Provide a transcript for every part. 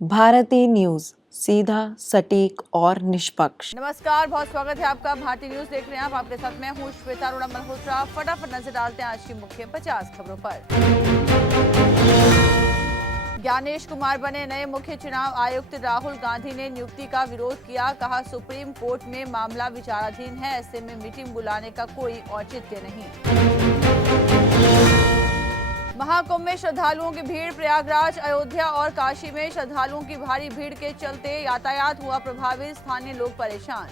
Bharti news, सीधा, सटीक और निष्पक्ष। नमस्कार, बहुत स्वागत है आपका। भारतीय न्यूज देख रहे हैं आप। आपके साथ मैं हूं श्वेता अरोड़ा मल्होत्रा। फटाफट नजर डालते हैं आज की मुख्य 50 खबरों पर। ज्ञानेश कुमार बने नए मुख्य चुनाव आयुक्त। राहुल गांधी ने नियुक्ति का विरोध किया। कहा, सुप्रीम कोर्ट में मामला विचाराधीन है, ऐसे में मीटिंग बुलाने का कोई औचित्य नहीं। महाकुंभ में श्रद्धालुओं की भीड़। प्रयागराज, अयोध्या और काशी में श्रद्धालुओं की भारी भीड़ के चलते यातायात हुआ प्रभावित। स्थानीय लोग परेशान।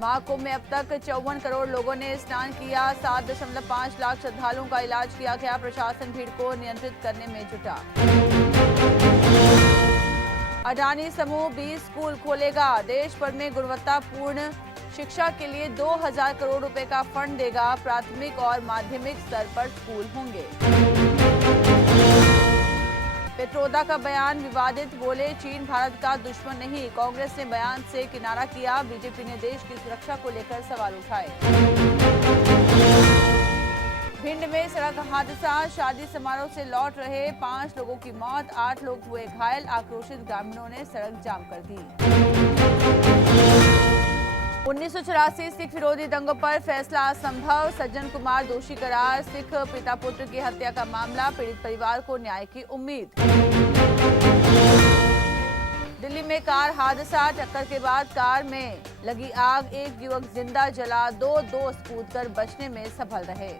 महाकुंभ में अब तक 54 करोड़ लोगों ने स्नान किया। 7.5 लाख श्रद्धालुओं का इलाज किया गया। प्रशासन भीड़ को नियंत्रित करने में जुटा। अडानी समूह 20 स्कूल खोलेगा। देश भर में गुणवत्तापूर्ण शिक्षा के लिए 2000 करोड़ रुपए का फंड देगा। प्राथमिक और माध्यमिक स्तर पर स्कूल होंगे। पित्रोदा का बयान विवादित। बोले, चीन भारत का दुश्मन नहीं। कांग्रेस ने बयान से किनारा किया। बीजेपी ने देश की सुरक्षा को लेकर सवाल उठाए। भिंड में सड़क हादसा। शादी समारोह से लौट रहे 5 लोगों की मौत, 8 लोग हुए घायल। आक्रोशित ग्रामीणों ने सड़क जाम कर दी। 1984 सिख विरोधी दंगों पर फैसला असंभव। सज्जन कुमार दोषी करार। सिख पिता पुत्र की हत्या का मामला। पीड़ित परिवार को न्याय की उम्मीद। दिल्ली में कार हादसा। टक्कर के बाद कार में लगी आग। एक युवक जिंदा जला। 2 दोस्त कूदकर बचने में सफल रहे।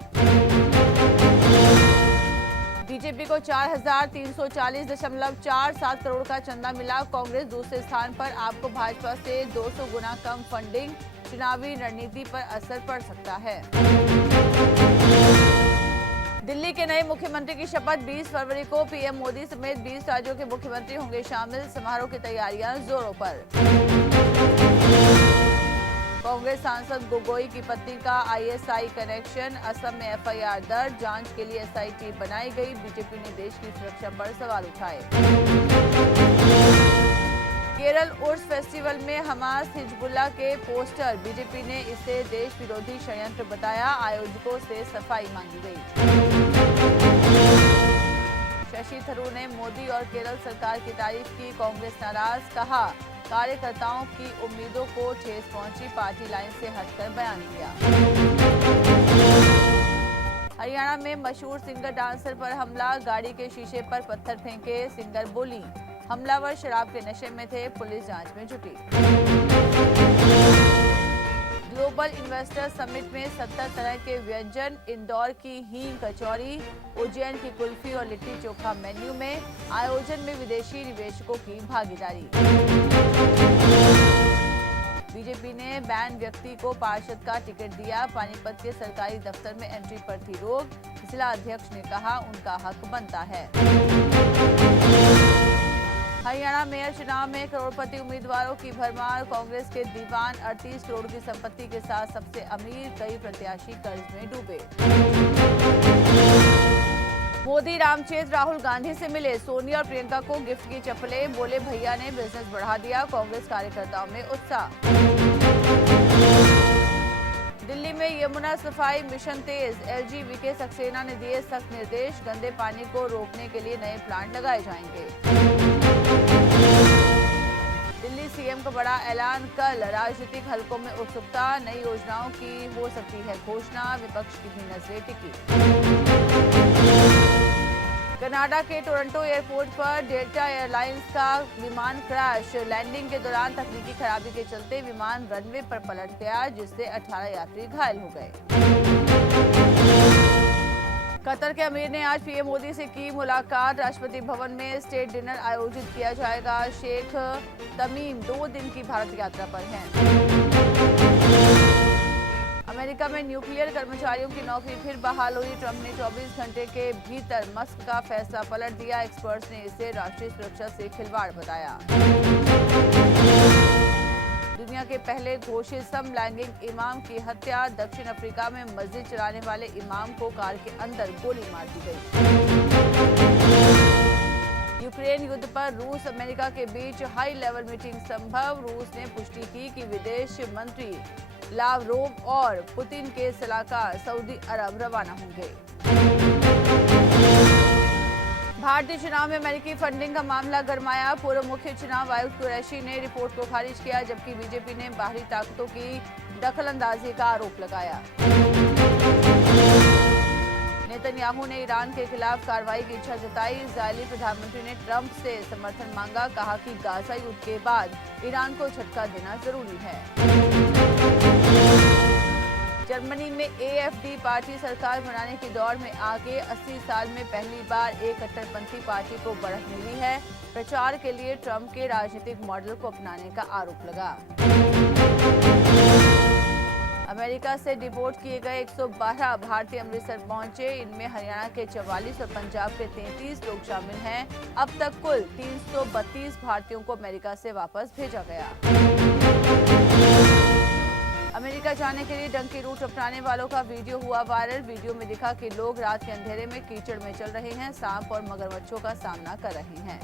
बीजेपी को 4340.47 करोड़ का चंदा मिला। कांग्रेस दूसरे स्थान पर। आपको भाजपा से 200 गुना कम फंडिंग। चुनावी रणनीति पर असर पड़ सकता है। दिल्ली के नए मुख्यमंत्री की शपथ। 20 फरवरी को पीएम मोदी समेत 20 राज्यों के मुख्यमंत्री होंगे शामिल। समारोह की तैयारियां जोरों पर। कांग्रेस सांसद गोगोई की पत्नी का आईएसआई कनेक्शन। असम में एफआईआर दर्ज। जांच के लिए एसआईटी बनाई गई। बीजेपी ने देश की सुरक्षा पर सवाल उठाए। केरल उर्स फेस्टिवल में हमास हिजबुल्लाह के पोस्टर। बीजेपी ने इसे देश विरोधी षड्यंत्र बताया। आयोजकों से सफाई मांगी गई। शशि थरूर ने मोदी और केरल सरकार की तारीफ की। कांग्रेस नाराज। कहा, कार्यकर्ताओं की उम्मीदों को ठेस पहुंची। पार्टी लाइन से हटकर बयान दिया। हरियाणा में मशहूर सिंगर डांसर पर हमला। गाड़ी के शीशे पर पत्थर फेंके। सिंगर बोली, हमलावर शराब के नशे में थे। पुलिस जांच में जुटी। ग्लोबल इन्वेस्टर समिट में 70 तरह के व्यंजन। इंदौर की हींग कचौरी, उज्जैन की कुल्फी और लिट्टी चोखा मेन्यू में। आयोजन में विदेशी निवेशकों की भागीदारी। बीजेपी ने बैन व्यक्ति को पार्षद का टिकट दिया। पानीपत के सरकारी दफ्तर में एंट्री पर थी रोक। जिला अध्यक्ष ने कहा, उनका हक बनता है। हरियाणा मेयर चुनाव में करोड़पति उम्मीदवारों की भरमार। कांग्रेस के दीवान 38 करोड़ की संपत्ति के साथ सबसे अमीर। कई प्रत्याशी कर्ज में डूबे। मोदी रामचेत राहुल गांधी से मिले। सोनिया और प्रियंका को गिफ्ट की चप्पलें। बोले, भैया ने बिजनेस बढ़ा दिया। कांग्रेस कार्यकर्ताओं में उत्साह। दिल्ली में यमुना सफाई मिशन तेज। एलजी वीके सक्सेना ने दिए सख्त निर्देश। गंदे पानी को रोकने के लिए नए प्लांट लगाए जाएंगे। दिल्ली सीएम का बड़ा ऐलान कल। राजनीतिक हलकों में उत्सुकता। नई योजनाओं की हो सकती है घोषणा। विपक्ष की भी नजरें टिकी। कनाडा के टोरंटो एयरपोर्ट पर डेल्टा एयरलाइंस का विमान क्रैश। लैंडिंग के दौरान तकनीकी खराबी के चलते विमान रनवे पर पलट गया, जिससे 18 यात्री घायल हो गए। कतर के अमीर ने आज पीएम मोदी से की मुलाकात। राष्ट्रपति भवन में स्टेट डिनर आयोजित किया जाएगा। शेख तमीम 2 दिन की भारत यात्रा पर हैं। अमेरिका में न्यूक्लियर कर्मचारियों की नौकरी फिर बहाल हुई। ट्रंप ने 24 घंटे के भीतर मस्क का फैसला पलट दिया। एक्सपर्ट्स ने इसे राष्ट्रीय सुरक्षा से खिलवाड़ बताया। दुनिया के पहले घोषित समलैंगिक इमाम की हत्या। दक्षिण अफ्रीका में मस्जिद चलाने वाले इमाम को कार के अंदर गोली मार दी गई। यूक्रेन युद्ध पर रूस अमेरिका के बीच हाई लेवल मीटिंग संभव। रूस ने पुष्टि की कि विदेश मंत्री लावरोव और पुतिन के सलाहकार सऊदी अरब रवाना होंगे। भारतीय चुनाव में अमेरिकी फंडिंग का मामला गरमाया। पूर्व मुख्य चुनाव आयुक्त कुरैशी ने रिपोर्ट को खारिज किया, जबकि बीजेपी ने बाहरी ताकतों की दखलंदाजी का आरोप लगाया। नेतन्याहू ने ईरान के खिलाफ कार्रवाई की इच्छा जताई। इजरायली प्रधानमंत्री ने ट्रंप से समर्थन मांगा, कहा कि गाजा युद्ध के बाद ईरान को झटका देना जरूरी है। जर्मनी में एएफडी पार्टी सरकार बनाने की दौड़ में आगे। 80 साल में पहली बार एक कट्टरपंथी पार्टी को बढ़त मिली है। प्रचार के लिए ट्रंप के राजनीतिक मॉडल को अपनाने का आरोप लगा। अमेरिका से डिपोर्ट किए गए 112 भारतीय अमृतसर पहुंचे। इनमें हरियाणा के 44 और पंजाब के 33 लोग शामिल हैं। अब तक कुल 332 भारतीयों को अमेरिका से वापस भेजा गया। अमेरिका जाने के लिए डंकी रूट अपनाने वालों का वीडियो हुआ वायरल। वीडियो में दिखा कि लोग रात के अंधेरे में कीचड़ में चल रहे हैं, सांप और मगरमच्छों का सामना कर रहे हैं।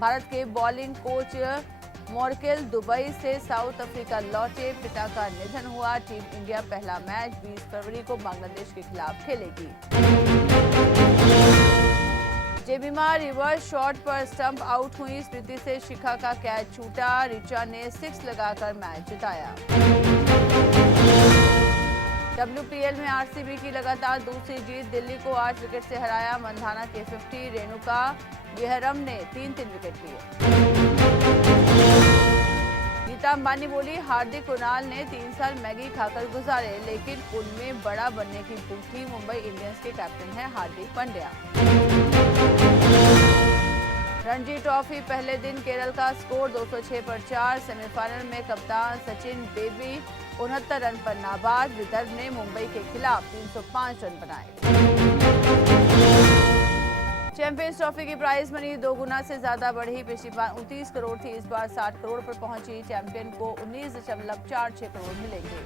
भारत के बॉलिंग कोच मोर्केल दुबई से साउथ अफ्रीका लौटे। पिता का निधन हुआ। टीम इंडिया पहला मैच 20 फरवरी को बांग्लादेश के खिलाफ खेलेगी। जेमिमा रिवर्स शॉट पर स्टंप आउट हुई। स्मृति से शिखा का कैच छूटा। रिचा ने 6 लगाकर मैच जिताया। WPL में आरसीबी की लगातार दूसरी जीत। दिल्ली को 8 विकेट से हराया। मंधाना के 50, रेणुका विहरम ने 3-3 विकेट लिए। नीता अंबानी बोली, हार्दिक कुणाल ने 3 साल मैगी खाकर गुजारे, लेकिन उनमें बड़ा बनने की भूख थी। मुंबई इंडियंस के कैप्टन है हार्दिक पांड्या। रणजी ट्रॉफी पहले दिन केरल का स्कोर 206 पर 4। सेमीफाइनल में कप्तान सचिन बेबी 69 रन पर नाबाद। विदर्भ ने मुंबई के खिलाफ 305 रन बनाए। चैंपियंस ट्रॉफी की प्राइज मनी 2 गुना से ज्यादा बढ़ी। पिछली बार 29 करोड़ थी, इस बार 60 करोड़ पर पहुंची। चैंपियन को 19.46 करोड़ मिलेंगे।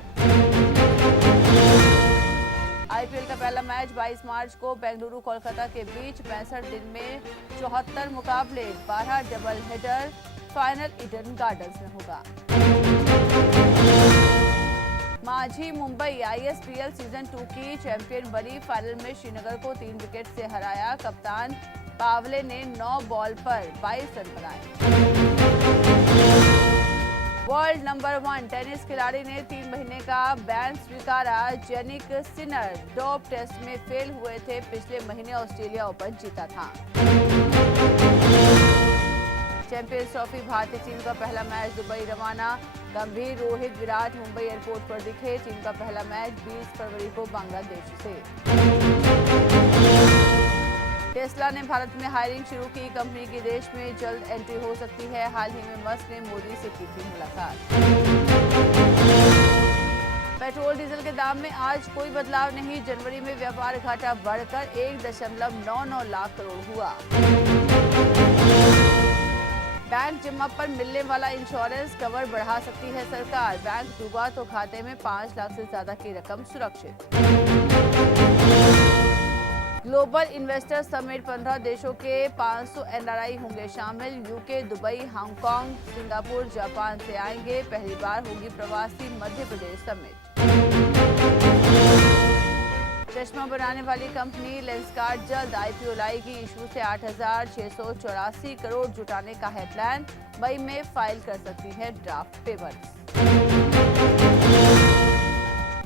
आईपीएल का पहला मैच 22 मार्च को बेंगलुरु कोलकाता के बीच। 65 दिन में 74 मुकाबले, 12 double header. Final Eden gardens में होगा। माझी मुंबई आईएसपीएल सीजन 2 की चैंपियन बनी। फाइनल में श्रीनगर को 3 विकेट से हराया। कप्तान पावले ने 9 बॉल पर 22 रन बनाए। वर्ल्ड नंबर 1 टेनिस खिलाड़ी ने 3 महीने का बैन स्वीकारा। जेनिक सिनर डोप टेस्ट में फेल हुए थे। पिछले महीने ऑस्ट्रेलिया ओपन जीता था। चैंपियंस ट्रॉफी भारतीय टीम का पहला मैच दुबई रवाना। गंभीर, रोहित, विराट मुंबई एयरपोर्ट पर दिखे। टीम का पहला मैच 20 फरवरी को बांग्लादेश से। टेस्ला ने भारत में हायरिंग शुरू की। कंपनी की देश में जल्द एंट्री हो सकती है। हाल ही में मस्क ने मोदी से की थी मुलाकात। पेट्रोल डीजल के दाम में आज कोई बदलाव नहीं। जनवरी में व्यापार घाटा बढ़कर 1.99 लाख करोड़ हुआ। बैंक जमा पर मिलने वाला इंश्योरेंस कवर बढ़ा सकती है सरकार। बैंक डूबा तो खाते में 5 लाख से ज्यादा की रकम सुरक्षित। ग्लोबल इन्वेस्टर समिट 15 देशों के 500 एनआरआई होंगे शामिल। UK, Dubai, Hong Kong, Singapore, Japan से आएंगे। पहली बार होगी प्रवासी मध्य प्रदेश समिट। चश्मा बनाने वाली कंपनी लेंसकार्ट जल्द आईपीओ लाएगी। इशू से 8,684 करोड़ जुटाने का है प्लान। मई में फाइल कर सकती है ड्राफ्ट पेपर।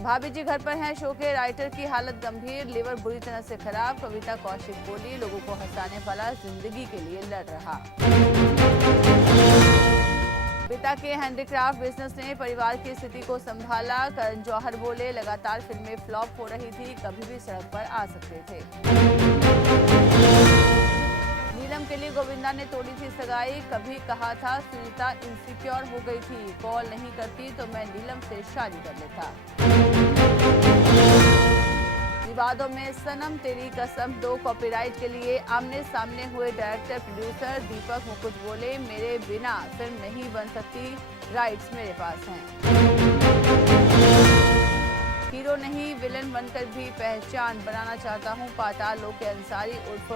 भाभी जी घर पर हैं। शो के राइटर की हालत गंभीर, लिवर बुरी तरह से खराब। कविता कौशिक बोली, लोगों को हंसाने वाला जिंदगी के लिए लड़ रहा। पिता के हैंडीक्राफ्ट बिजनेस ने परिवार की स्थिति को संभाला। करण जौहर बोले, लगातार फिल्में फ्लॉप हो रही थी, कभी भी सड़क पर आ सकते थे। नीलम के लिए गोविंदा ने तोड़ी थी सगाई। कभी कहा था सुनीता इनसिक्योर हो गई थी, कॉल नहीं करती तो मैं नीलम से शादी कर लेता। विवादों में सनम तेरी कसम 2 कॉपीराइट के लिए आमने सामने हुए डायरेक्टर प्रोड्यूसर दीपक मुकुट बोले, मेरे बिना फिल्म नहीं बन सकती, राइट्स मेरे पास हैं। हीरो नहीं विलन बनकर भी पहचान बनाना चाहता हूं, पाताल लोक के अंसारी उर्फ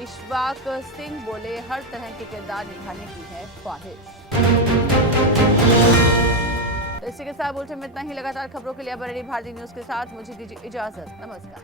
इशफाक सिंह बोले, हर तरह के किरदार निभाने की है ख्वाहिश। तो इसी के साथ बुलेटिन में इतना ही। लगातार खबरों के लिए बने रहिए भारतीय न्यूज के साथ। मुझे दीजिए इजाजत। नमस्कार।